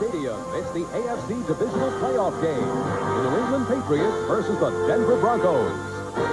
Stadium, it's the AFC Divisional playoff game. The New England Patriots versus the Denver Broncos.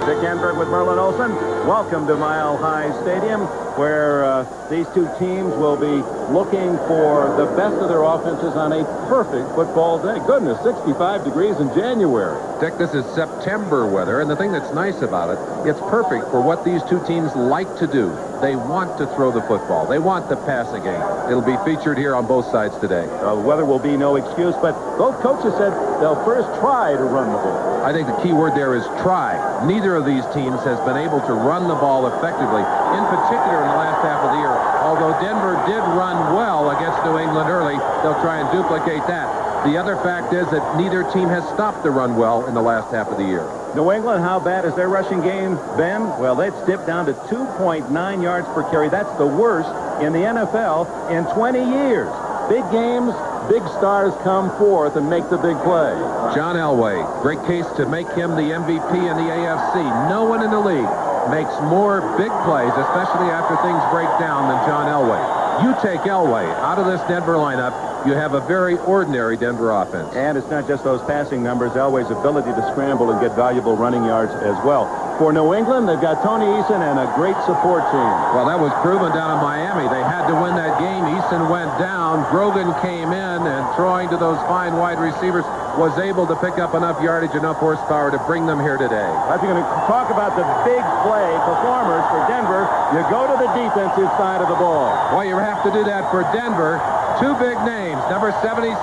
Dick Enberg with Merlin Olsen. Welcome to Mile High Stadium, where these two teams will be looking for the best of their offenses on a perfect football day. Goodness, 65 degrees in January. Dick, this is September weather, and the thing that's nice about it, it's perfect for what these two teams like to do. They want to throw the football. They want the passing game. It'll be featured here on both sides today. The weather will be no excuse, but both coaches said they'll first try to run the ball. I think the key word there is try. Neither of these teams has been able to run the ball effectively, in particular in the last half of the year. Although Denver did run well against New England early, they'll try and duplicate that. The other fact is that neither team has stopped the run well in the last half of the year. New England, how bad is their rushing game been? Well, they've dipped down to 2.9 yards per carry. That's the worst in the NFL in 20 years. Big games, big stars come forth and make the big play. John Elway, great case to make him the MVP in the AFC. No one in the league makes more big plays, especially after things break down, than John Elway. You take Elway out of this Denver lineup, you have a very ordinary Denver offense. And it's not just those passing numbers. Elway's ability to scramble and get valuable running yards as well. For New England, they've got Tony Eason and a great support team. Well, that was proven down in Miami. They had to win that game. Eason went down. Grogan came in, and throwing to those fine wide receivers, was able to pick up enough yardage, enough horsepower to bring them here today. If you're going to talk about the big play performers for Denver, you go to the defensive side of the ball. Well, you have to do that for Denver. Two big names. Number 77,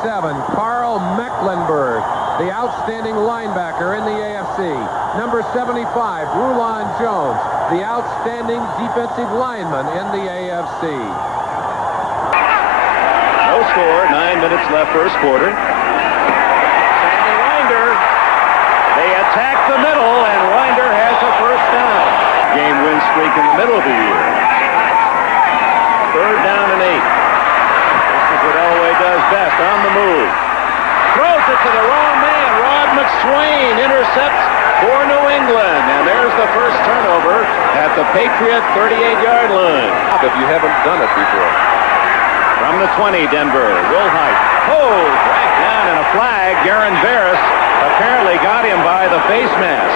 Carl Mecklenburg, the outstanding linebacker in the AFC. Number 75, Rulon Jones, the outstanding defensive lineman in the AFC. No score, 9 minutes left first quarter. Sandy Winder, they attack the middle, and Winder has a first down. Game win streak in the middle of the year. 3rd down and 8. This is what Elway does best, on the move. Throws it to the wrong man. Rod McSwain intercepts for New England. And there's the first turnover at the Patriot 38-yard line. If you haven't done it before. From the 20, Denver. Wilhite. Oh, dragged down in a flag. Garen Barris apparently got him by the face mask.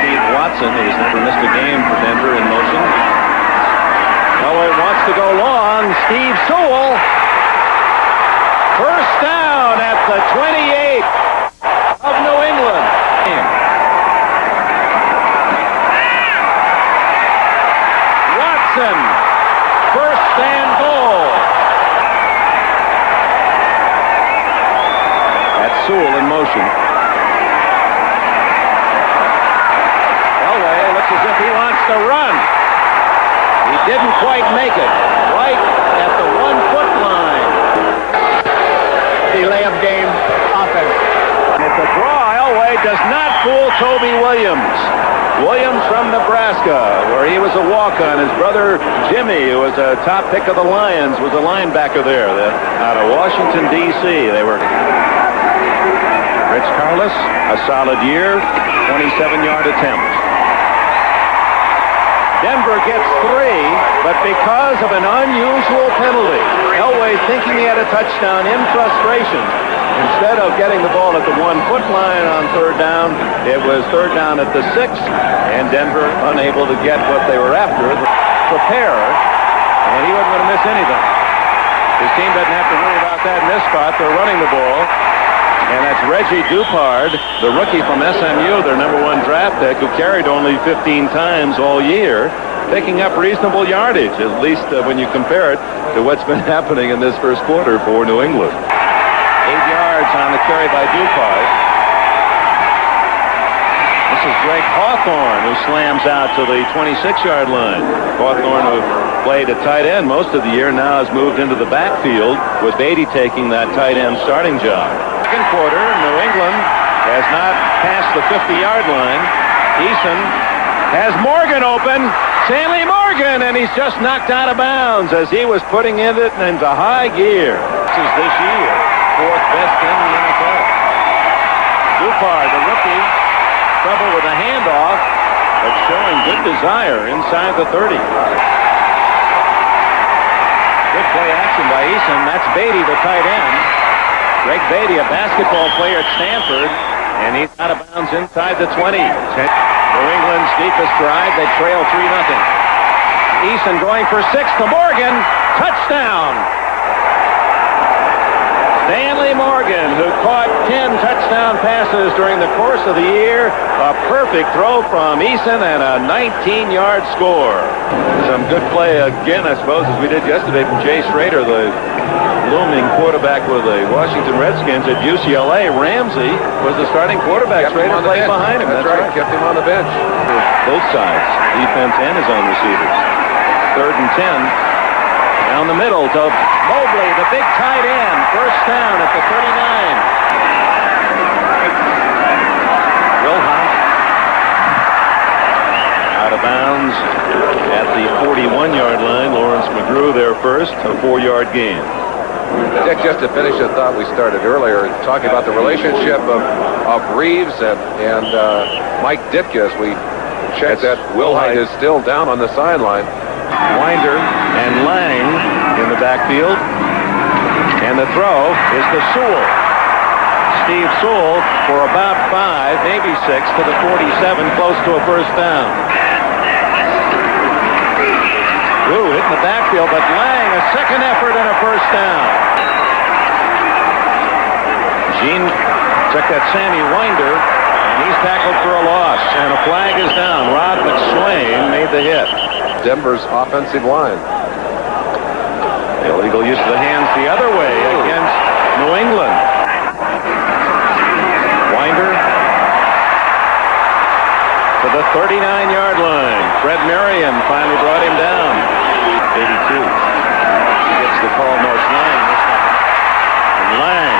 Steve Watson, he's never missed a game for Denver in motion. Elway wants to go long. Steve Sewell. First down at the 28 of New England. Watson. First and goal. That's Sewell in motion. Elway looks as if he wants to run. He didn't quite make it. Right at the 1-foot line. Delay of game offense. It's a draw. Elway does not fool Toby Williams. Williams from Nebraska, where he was a walk-on. His brother Jimmy, who was a top pick of the Lions, was a linebacker there. Out of Washington, D.C. They were. Rich Carlos, a solid year, 27-yard attempt. Denver gets 3, but because of an unusual penalty, Elway thinking he had a touchdown in frustration. Instead of getting the ball at the 1-foot line on 3rd down, it was 3rd down at the 6, and Denver unable to get what they were after. Prepare, and he wasn't going to miss anything. His team doesn't have to worry about that in this spot. They're running the ball, and that's Reggie Dupard, the rookie from SMU, their #1 draft pick, who carried only 15 times all year, picking up reasonable yardage, at least when you compare it to what's been happening in this first quarter for New England. 8 yards on the carry by Dupard. This is Greg Hawthorne, who slams out to the 26-yard line. Hawthorne, who played at tight end most of the year, now has moved into the backfield, with Beatty taking that tight end starting job. Second quarter, New England has not passed the 50-yard line. Eason has Morgan open. Stanley Morgan, and he's just knocked out of bounds as he was putting it into high gear. This is this year. 4th best in the NFL. Dupard, the rookie, trouble with a handoff, but showing good desire inside the 30. Good play action by Eason. That's Beatty, the tight end. Greg Beatty, a basketball player at Stanford, and he's out of bounds inside the 20. New England's deepest drive. They trail 3-0. Eason going for 6 to Morgan. Touchdown! Stanley Morgan, who caught 10 touchdown passes during the course of the year. A perfect throw from Eason and a 19-yard score. Some good play again, I suppose, as we did yesterday from Jay Schrader, the looming quarterback with the Washington Redskins at UCLA. Ramsey was the starting quarterback. Schrader played behind him. That's right. Kept him on the bench. Both sides, defense and his own receivers. 3rd and 10. Down the middle to Mobley, the big tight end. First down at the 39. Wilhite out of bounds at the 41-yard line. Lawrence McGrew there first, a 4-yard gain. Dick, just to finish a thought we started earlier, talking about the relationship of Reeves and Mike Ditka, as we checked that Wilhite is still down on the sideline. Winder and Lang in the backfield. And the throw is to Sewell. Steve Sewell for about 5, maybe 6 to the 47, close to a first down. Ooh, hit in the backfield, but Lang, a second effort and a first down. Gene, check that Sammy Winder, and he's tackled for a loss, and a flag is down. Rod McSwain made the hit. Denver's offensive line. Illegal use of the hands the other way against New England. Winder to the 39-yard line. Fred Marion finally brought him down. 82. He gets the call, North Lang. And Lang.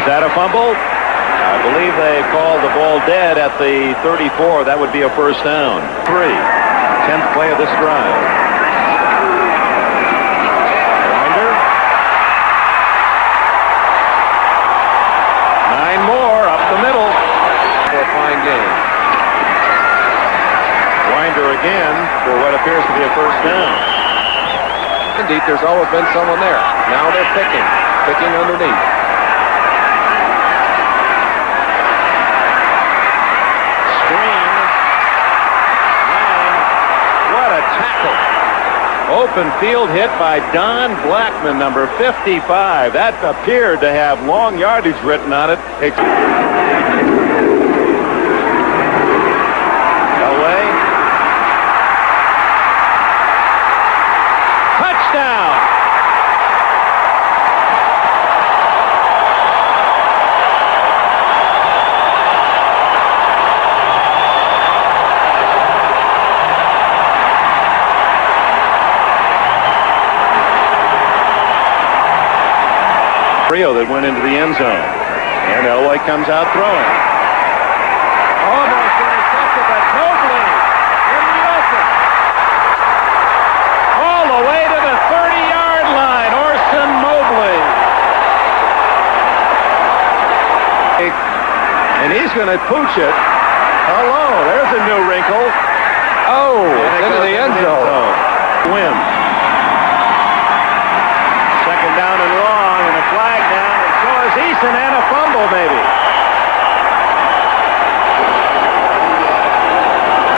Is that a fumble? I believe they called the ball dead at the 34. That would be a first down. 3. 10th play of this drive. Winder. 9 more up the middle. For a fine game. Winder again for what appears to be a first down. Indeed, there's always been someone there. Now they're picking underneath. Open field hit by Don Blackman, number 55. That appeared to have long yardage written on it. Elway. Touchdown! That went into the end zone. And Elway comes out throwing. Almost intercepted, but Mobley in the open. All the way to the 30-yard line. Orson Mobley. And he's going to pooch it. Hello, there's a new wrinkle. Oh, it's into the end zone. Win. Second down and long, and a flag down. Eason and a fumble, maybe.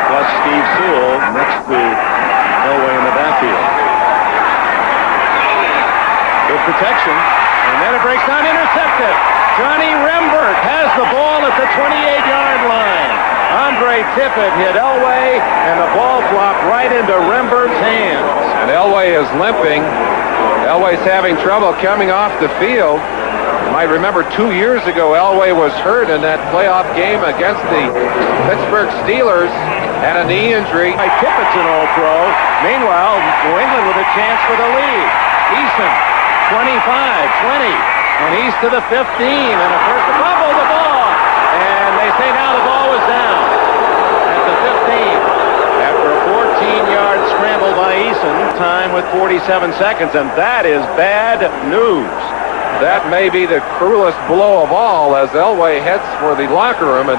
Plus Steve Sewell next to Elway in the backfield. Good protection. And then it breaks down, intercepted. Johnny Rembert has the ball at the 28-yard line. Andre Tippett hit Elway, and the ball flopped right into Rembert's hands. And Elway is limping. Elway's having trouble coming off the field. You might remember 2 years ago, Elway was hurt in that playoff game against the Pittsburgh Steelers. Had a knee injury. Tippett's an all-pro. Meanwhile, New England with a chance for the lead. Eason, 25, 20, and he's to the 15, and a first fumble the ball. And they say now the ball was down at the 15. After a 14-yard scramble by Eason, time with 47 seconds, and that is bad news. That may be the cruelest blow of all as Elway heads for the locker room. And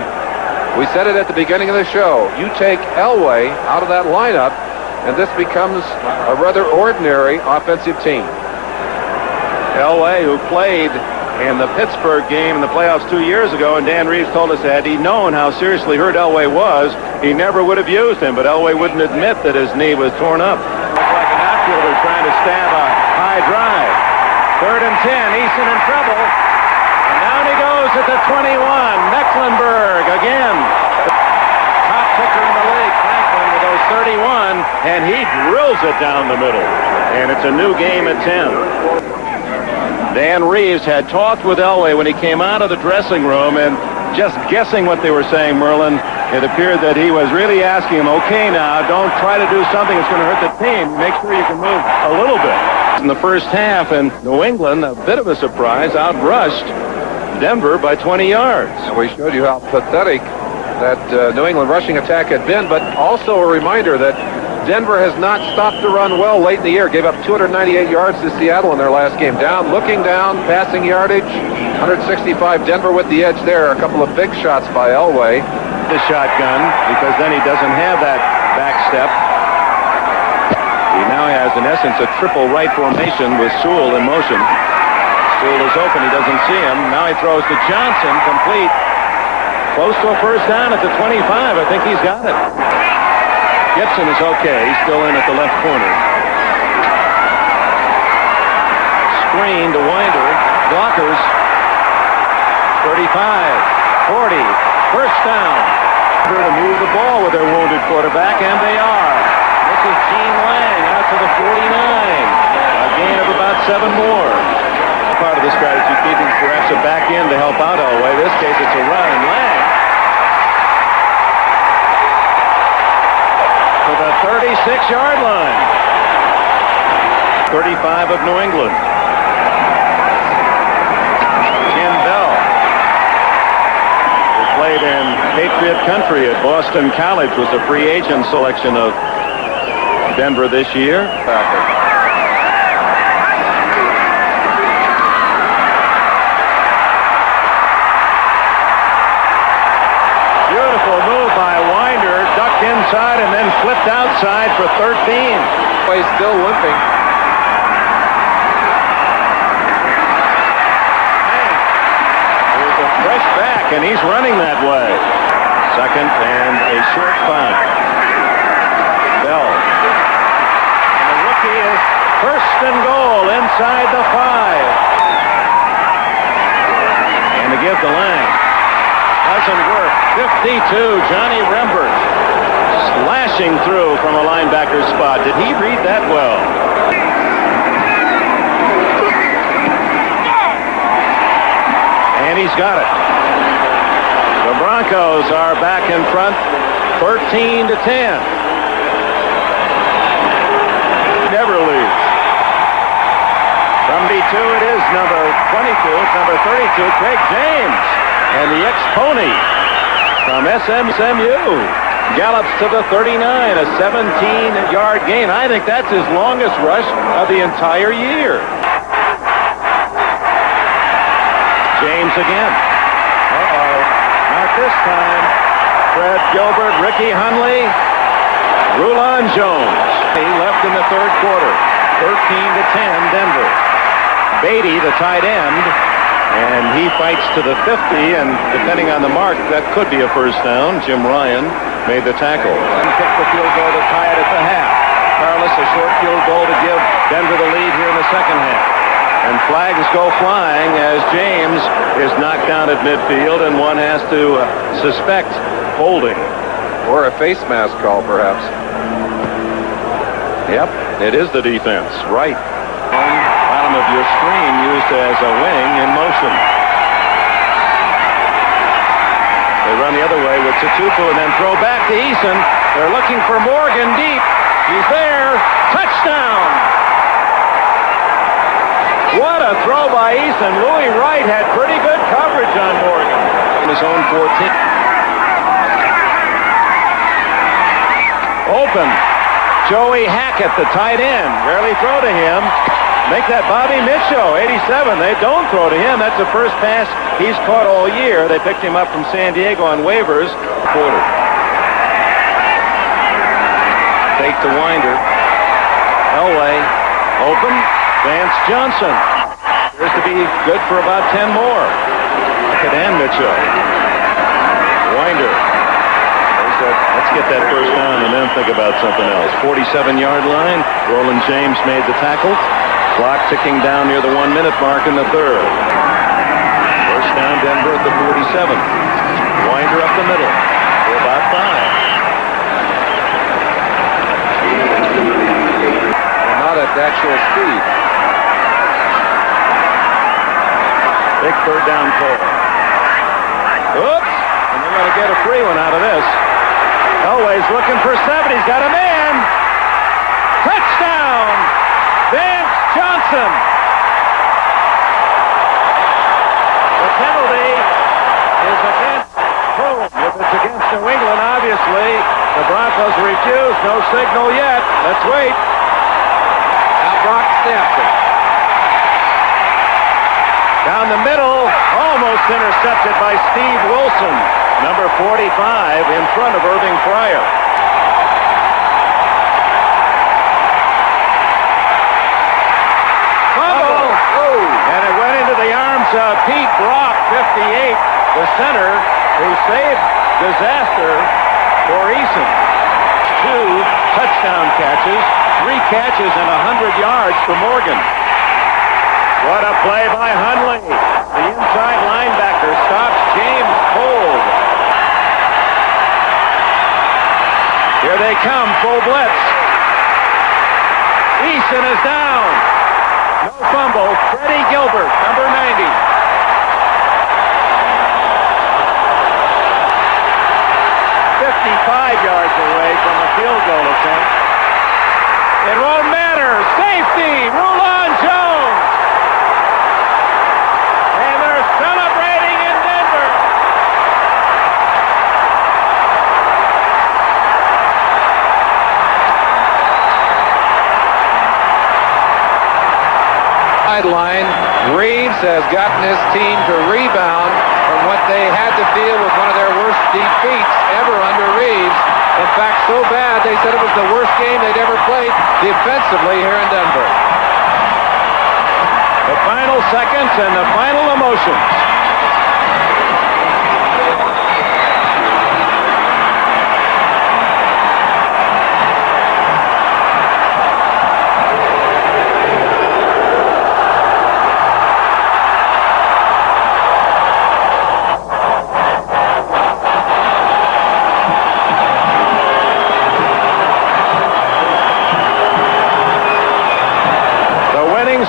we said it at the beginning of the show. You take Elway out of that lineup, and this becomes a rather ordinary offensive team. Elway, who played in the Pittsburgh game in the playoffs 2 years ago, and Dan Reeves told us that had he known how seriously hurt Elway was, he never would have used him, but Elway wouldn't admit that his knee was torn up. Looks like an outfielder trying to stab a high drive. 3rd and 10, Eason in trouble. And down he goes at the 21. Mecklenburg again. Top kicker in the league, Franklin, with those 31, and he drills it down the middle. And it's a new game at 10. Dan Reeves had talked with Elway when he came out of the dressing room, and just guessing what they were saying, Merlin, it appeared that he was really asking him, okay, now, don't try to do something that's going to hurt the team. Make sure you can move a little bit. In the first half, and New England, a bit of a surprise, outrushed Denver by 20 yards. And we showed you how pathetic that New England rushing attack had been, but also a reminder that Denver has not stopped to run well late in the year. Gave up 298 yards to Seattle in their last game. Looking down, passing yardage, 165. Denver with the edge there. A couple of big shots by Elway. The shotgun, because then he doesn't have that back step. He now has, in essence, a triple right formation with Sewell in motion. Sewell is open. He doesn't see him. Now he throws to Johnson, complete. Close to a first down at the 25. I think he's got it. Gibson is okay. He's still in at the left corner. Screen to Winder. Blockers. 35, 40, first down. To move the ball with their wounded quarterback, and they are. This is Gene Lang out to the 49. A gain of about 7 more. Part of the strategy, keeping perhaps a back end to help out Elway. In this case, it's a run. Lang to the 36-yard line. 35 of New England. Ken Bell, who played in Patriot country at Boston College, was a free agent selection of Denver this year. Beautiful move by Winder, ducked inside and then flipped outside for 13. He's still limping. There's a fresh back, and he's running that way. Second and a short punt. Bell. And the rookie is first and goal inside the 5. And to give to Lang. Doesn't work. 52, Johnny Rembert. Slashing through from a linebacker spot. Did he read that well? And he's got it. The Broncos are back in front, 13-10. Never leaves. From D2, it is number 22. It's number 32, Craig James. And the ex-Pony from SMU gallops to the 39, a 17-yard gain. I think that's his longest rush of the entire year. James again. Uh-oh. Not this time. Fred Gilbert, Ricky Hundley, Rulon Jones. He left in the third quarter. 13-10, Denver. Beatty, the tight end, and he fights to the 50, and depending on the mark, that could be a first down. Jim Ryan made the tackle. And kicked the field goal to tie it at the half. Carlos, a short field goal to give Denver the lead here in the second half. And flags go flying as James is knocked down at midfield, and one has to suspect holding. Or a face mask call, perhaps. Yep, it is the defense. Right. Bottom of your screen used as a wing in motion. They run the other way with Tutupu and then throw back to Eason. They're looking for Morgan deep. He's there. Touchdown! What a throw by Eason. Louis Wright had pretty good coverage on Morgan. In his own 14. Open. Joey Hackett, the tight end. Rarely throw to him. Make that Bobby Mitchell, 87. They don't throw to him. That's the first pass he's caught all year. They picked him up from San Diego on waivers. Quarter. Fake to Winder. Elway. Open. Vance Johnson. Appears to be good for about 10 more. And Mitchell. Winder. Let's get that first down and then think about something else. 47-yard line. Roland James made the tackle. Clock ticking down near the 1-minute mark in the third. First down, Denver at the 47. Winder up the middle for about 5. And not at actual speed. Big third down call. Oops! And they're going to get a free one out of this. Elway's looking for 7. He's got a man. Touchdown! Vance Johnson. The penalty is against home. If it's against New England, obviously, the Broncos refuse. No signal yet. Let's wait. Now Brock snaps it. Down the middle, almost intercepted by Steve Wilson, number 45, in front of Irving Fryer. Fumble! Oh. And it went into the arms of Pete Brock, 58, the center, who saved disaster for Eason. 2 touchdown catches, 3 catches and 100 yards for Morgan. What a play by Hundley. The inside linebacker stops James Cold. Here they come, full blitz. Eason is down. No fumble. Freddie Gilbert, number 90. Yards away from the field goal attempt. It won't matter. Safety, Rulon Jones. And they're celebrating in Denver. Sideline, Reeves has gotten his team to rebound from what they had to feel was one of their worst defeats ever under Reeves. In fact, so bad they said it was the worst game they'd ever played defensively here in Denver. The final seconds and the final emotions.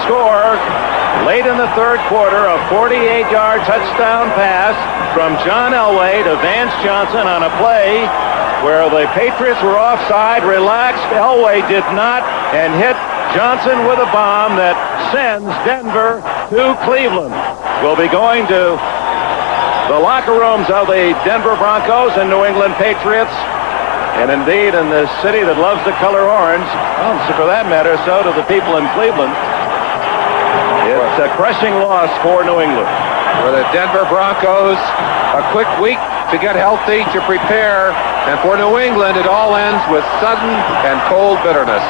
Score late in the third quarter, a 48-yard touchdown pass from John Elway to Vance Johnson on a play where the Patriots were offside, relaxed. Elway did not, and hit Johnson with a bomb that sends Denver to Cleveland. We'll be going to the locker rooms of the Denver Broncos and New England Patriots. And indeed, in the city that loves the color orange, well, for that matter, so do the people in Cleveland. It's a crushing loss for New England. For the Denver Broncos, a quick week to get healthy, to prepare. And for New England, it all ends with sudden and cold bitterness.